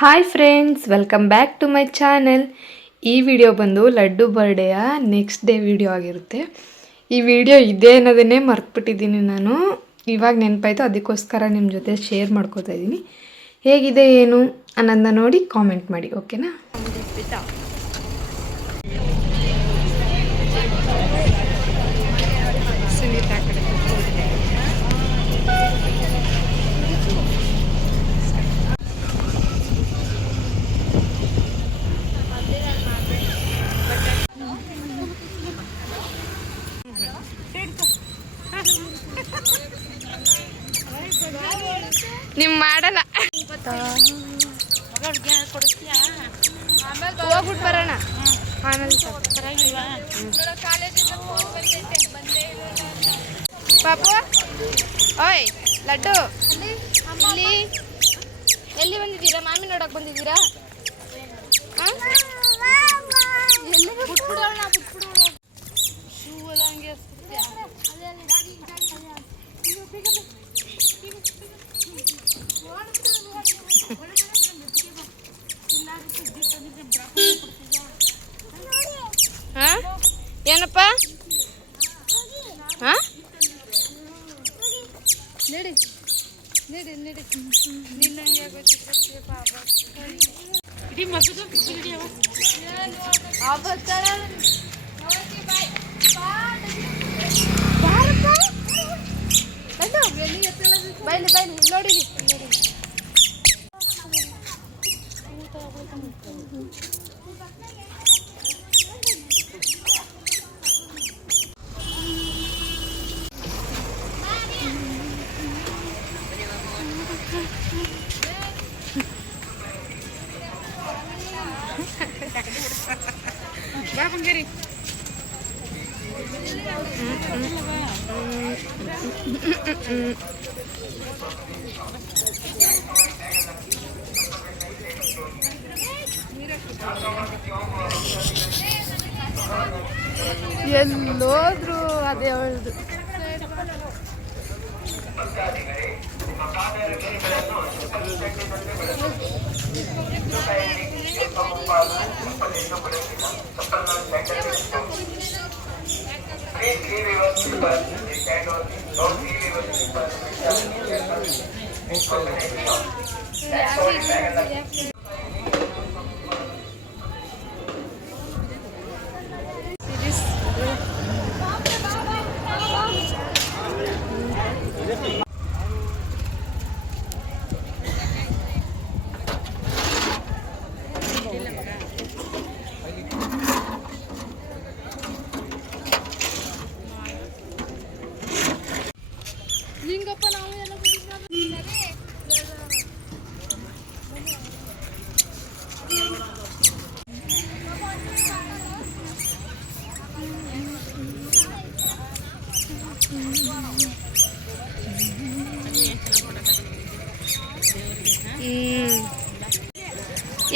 Hi friends, welcome back to my channel. ಈ video ಬಂದು ಲಡ್ಡು ಬರ್ಡೇಯ ನೆಕ್ಸ್ಟ್ ಡೇ ವಿಡಿಯೋ ಆಗಿರುತ್ತೆ. ಈ ವಿಡಿಯೋ ಇದೆ ಅನ್ನೋದನ್ನೇ ಮರ್ತ್ಬಿಟ್ಟಿದ್ದೀನಿ ನಾನು. ಇವಾಗ ನೆನಪಾಯಿತು, ಅದಕ್ಕೋಸ್ಕರ ನಿಮ್ಮ ಜೊತೆ ಶೇರ್ ಮಾಡ್ಕೋತಾ ಇದ್ದೀನಿ. ಹೇಗಿದೆ ಏನು ಅನ್ನೋದನ್ನ ನೋಡಿ ಕಾಮೆಂಟ್ ಮಾಡಿ, ಓಕೆನಾ? ನಿಮ್ ಮಾಡಲ್ಲ, ಹೋಗ್ಬಿಟ್ಟು ಬರೋಣ ಆಮೇಲೆ. ಪಾಪು, ಓಯ್ ಲಡ್ಡು, ಇಲ್ಲಿ ಎಲ್ಲಿ ಬಂದಿದ್ದೀರಾ? ಮಾಮಿ ನೋಡಕ್ ಬಂದಿದ್ದೀರಾ? ಏನಪ್ಪ? ನಡಿ ನಡಿ ನಡಿ, ನಿನ್ನಂಗೆ ಗೊತ್ತಿರ್ತದೆ ಪಾಪ. ಇಡೀ ಮಸೂದು ಬೈಲಿ ಬೈಲಿ ನೋಡಿ. ಬಂಗೇರಿ ಎಲ್ಲೋದ್ರು ಅದೇ ಅವಳದು.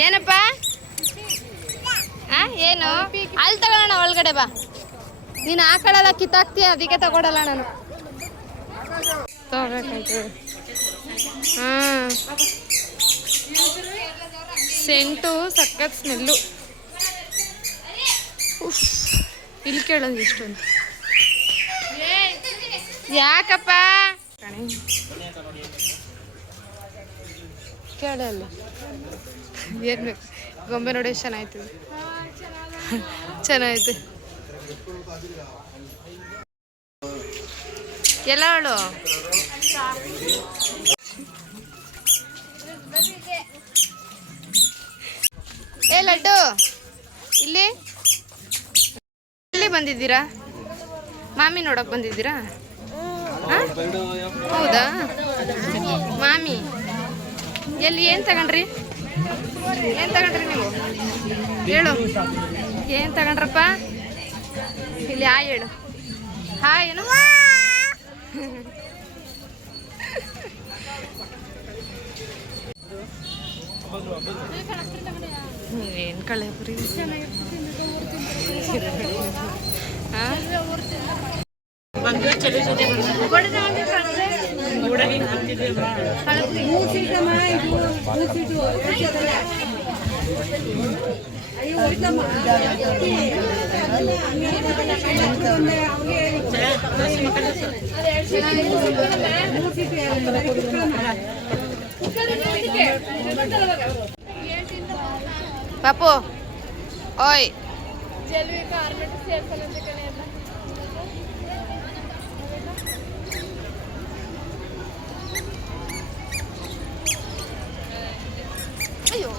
ಏನಪ್ಪ? ಏನು ಅಲ್ಲಿ ತಗೊಳ್ಳೋಣ, ಒಳಗಡೆ ಬಾ. ನೀನು ಹಾಕೊಳ್ಳಲ್ಲ, ಕಿತ್ತಾಕ್ತೀಯ, ಅದಕ್ಕೆ ತಗೊಳಲ್ಲ ನಾನು. ತಗೋಬೇಕಾಯ್ತು. ಸೆಂಟು ಸಖತ್ ಸ್ಮೆಲ್ಲು. ಇಲ್ಲಿ ಕೇಳೋದು ಎಷ್ಟೊಂದು. ಯಾಕಪ್ಪ ಕೇಳಲ್ಲ? ಏನ್ ಬೇಕು? ಗೊಂಬೆ ನೋಡಿ ಎಷ್ಟು ಚೆನ್ನಾಯ್ತು, ಚೆನ್ನಾಯ್ತು. ಎಲ್ಲ ಅವಳು ಏ ಲಡ್ಡು, ಇಲ್ಲಿ ಬಂದಿದ್ದೀರಾ? ಮಾಮಿ ನೋಡಕ್ ಬಂದಿದ್ದೀರಾ? ಹೌದಾ? ಮಾಮಿ ಎಲ್ಲಿ? ಏನು ತಗೊಂಡ್ರಿ? ಏನು ತಗೊಂಡ್ರಿ ನೀವು? ಹೇಳು, ಏನು ತಗೊಂಡ್ರಪ್ಪ? ಇಲ್ಲಿ ಹೇಳು. ಏನು? ಏನು ಕಳೆ ಬರೀ. ಹಾಂ ಪಾಪು ಓಯ್ ಅಯ್ಯೋ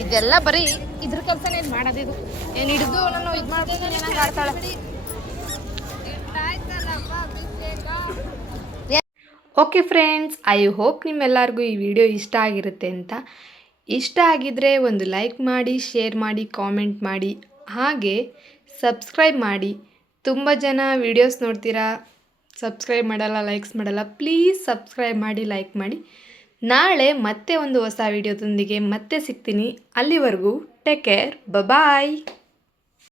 ಇದೆಲ್ಲ ಬರೀ ಇದ್ರ ಕೆಲಸನೇ ಏನು ಮಾಡೋದಿದು ಏನು ಹಿಡಿದು ನಾನು ಇದು ಮಾಡ್ತೀನಿ ನಂಗೆ ಆಡ್ತಾಳೆ. ಓಕೆ ಫ್ರೆಂಡ್ಸ್, ಐ ಹೋಪ್ ನಿಮ್ಮೆಲ್ಲರಿಗೂ ಈ ವಿಡಿಯೋ ಇಷ್ಟ ಆಗಿರುತ್ತೆ ಅಂತ. ಇಷ್ಟ ಆಗಿದ್ದರೆ ಒಂದು ಲೈಕ್ ಮಾಡಿ, ಶೇರ್ ಮಾಡಿ, ಕಾಮೆಂಟ್ ಮಾಡಿ, ಹಾಗೆ ಸಬ್ಸ್ಕ್ರೈಬ್ ಮಾಡಿ. ತುಂಬ ಜನ ವೀಡಿಯೋಸ್ ನೋಡ್ತೀರಾ, ಸಬ್ಸ್ಕ್ರೈಬ್ ಮಾಡಲ್ಲ, ಲೈಕ್ಸ್ ಮಾಡಲ್ಲ. ಪ್ಲೀಸ್ ಸಬ್ಸ್ಕ್ರೈಬ್ ಮಾಡಿ, ಲೈಕ್ ಮಾಡಿ. ನಾಳೆ ಮತ್ತೆ ಒಂದು ಹೊಸ ವಿಡಿಯೋದೊಂದಿಗೆ ಮತ್ತೆ ಸಿಗ್ತೀನಿ. ಅಲ್ಲಿವರೆಗೂ ಟೇಕ್ ಕೇರ್, ಬಾಯ್.